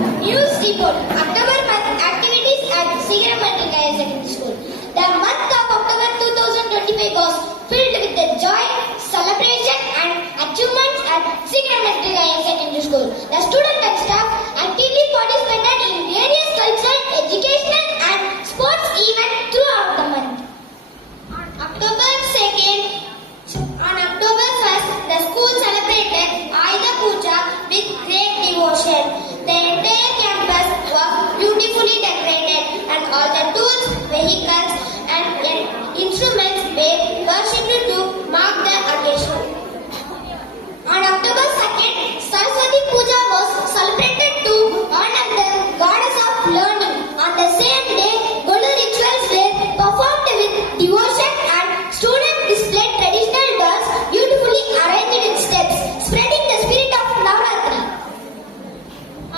News report. October month activities at Seegram Higher Secondary School. The month of October 2025 was filled with the joy, celebration and achievements at Seegram Higher Secondary School. The students and staff actively participated in various cultural, educational and sports events throughout the month. On October 1st, the school celebrated Ayudha Puja with great devotion. The entire campus was beautifully decorated and all the tools, vehicles and instruments were worshipped to mark the occasion. On October 2nd, Saraswati Puja was celebrated to honor the goddess of learning. On the same day, Golu rituals were performed with devotion and students displayed traditional dolls beautifully arranged in steps, spreading the spirit of Navaratri.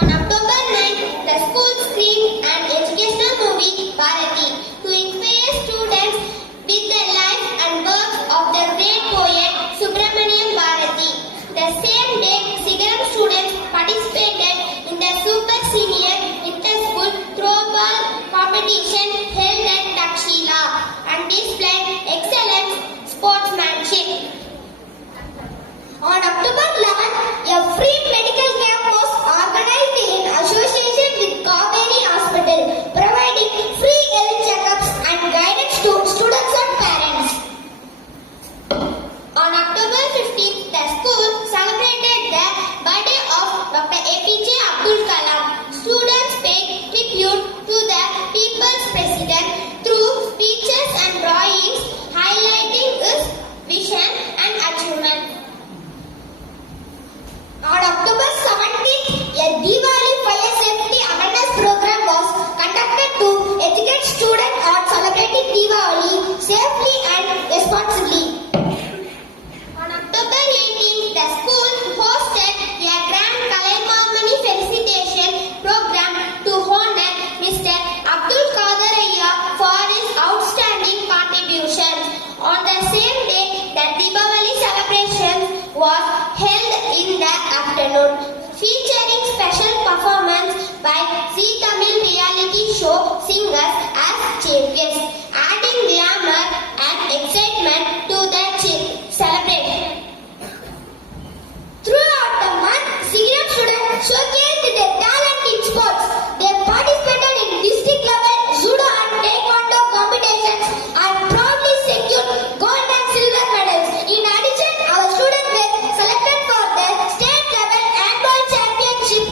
On October 9th, the school screened an educational movie, Bharati, to inspire students with the life and works of the great poet Subramaniam Bharati. The same day, Seegram students participated in the Super Senior Inter-School Throwball competition held at Takshila and displayed excellent sportsmanship. On October 11th, a free medical camp was organized in association with Kaveri Hospital, providing free health checkups and guidance to students and parents. On October 15th, the school celebrated the birthday of Dr. APJ Abdul Kalam. Students paid tribute to the People's President through speeches and drawings highlighting his vision and achievement. On October 17th, a Diwali fire safety awareness program was conducted to educate students on celebrating Diwali safely and responsibly. On October 18th, the school hosted a grand Kalaimamani felicitation program to honor Mr. Abdul Qadir Ayya for his outstanding contributions. On the same day, the Deepavali celebration was held in the afternoon, featuring special performance by Zee Tamil reality show singers